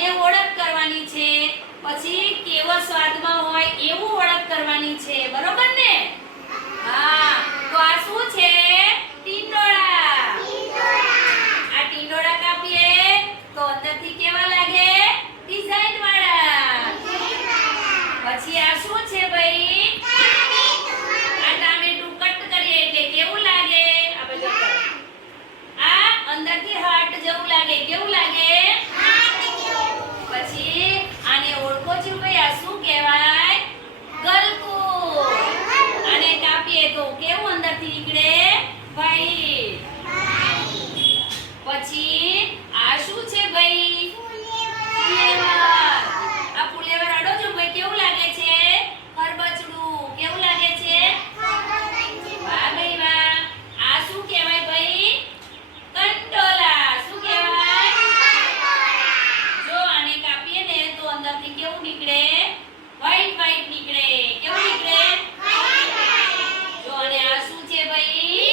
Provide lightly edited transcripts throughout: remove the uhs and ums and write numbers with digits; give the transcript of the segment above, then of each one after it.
અને ઓળખ કરવાની છે, પછી કેવો સ્વાદમાં હોય એવું ઓળખ કરવાની છે, બરોબર ને? હા, તો આ શું છે? ટીંડોળા. આ ટીંડોળા કાપીએ તો અંદરથી કેવા લાગે? ડિઝાઇન વાળા. પછી આ શું છે ભાઈ? આ ટામેટું કટ કરીએ એટલે કેવું લાગે? આ બધું આ અંદરથી હાર્ટ જેવું લાગે. કેવું લાગે? પછી આને ઓળખો છો ભાઈ? આ શું કહેવાય? ગલકું. આને કાપીએ તો કેવું અંદરથી નીકળે? ભાઈ. પછી આ શું છે ભાઈ? ફુલેવર. આ ફુલેવર અડો છો ભાઈ, કેવું લાગે છે? ખરબચડું. કેવું લાગે છે? વાહ ભાઈ વાહ. આ શું કહેવાય ભાઈ? કંટોલા. શું કહેવાય? જો આને કાપીએ ને તો અંદરથી કેવું નીકળે? વ્હાઈટ વ્હાઈટ નીકળે. કેવું નીકળે? જો અને આ શું છે ભાઈ?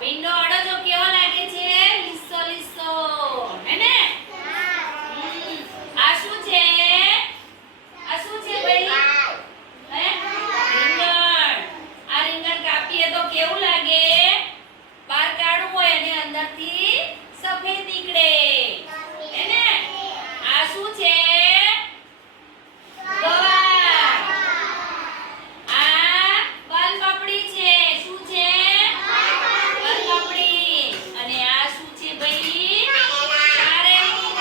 વિન્ડો અડો છો કેવો લાગે છે? લીસો લીસો. હે ને? આ શું છે? આ શું છે ભાઈ? હે? રીંગણ. આ રીંગણ કાપીએ તો કેવું લાગે? બહાર કાળું હોય અને અંદરથી સફેદ નીકળે. હે ને? આ શું છે? ગવાર. આ વાલપાપડી છે. શું છે? વાલપાપડી. અને આ શું છે ભાઈ? કારેલું.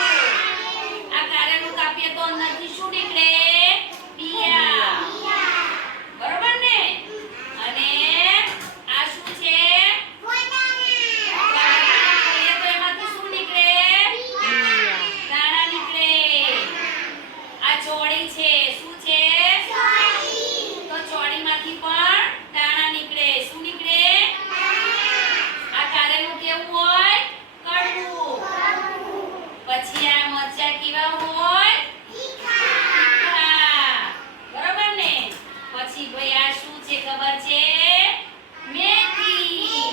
આ કારેલું કાપીએ તો અંદરથી શું નીકળે? બિયા. બરોબર ને? અને આ શું છે? કારેલું તો એમાંથી શું નીકળે? દાણા નીકળે. આ ચોળી છે. શું છે? તો ચોળીમાંથી પણ દાણા નીકળે. શું નીકળે? આ કારેલું કેવું હોય? કડવું. પછી આ મરચાં કેવા હોય? તીખા. બરોબર ને? પછી ભાઈ આ શું છે ખબર છે? મેથી.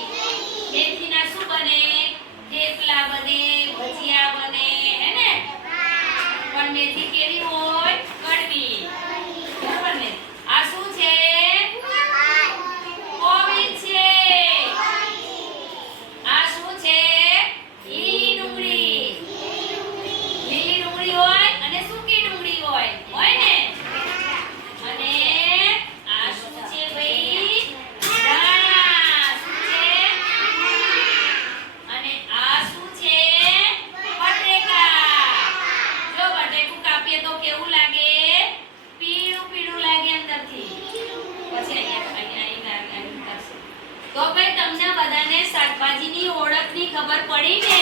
મેથીના શું બને? થેપલા બને, ભજીયા બને. હે ને? પણ મેથી કેવી હોય? કડવી. બરોબર ને? આ શું છે? કોબી છે. આ શું છે? લીલી ડુંગળી. લીલી ડુંગળી હોય અને સૂકી ડુંગળી હોય. હોય ને? અને આ શું છે ભાઈ? દાણા. શું છે? અને આ શું છે? બટેકા. જો બટેકું કાપીએ તો કેવું લાગે? પીળું પીળું લાગે અંદરથી. પછી અહીંયા કરશે. તો ભાઈ તમને બધાને શાકભાજીની ઓળખની ખબર પડી ને?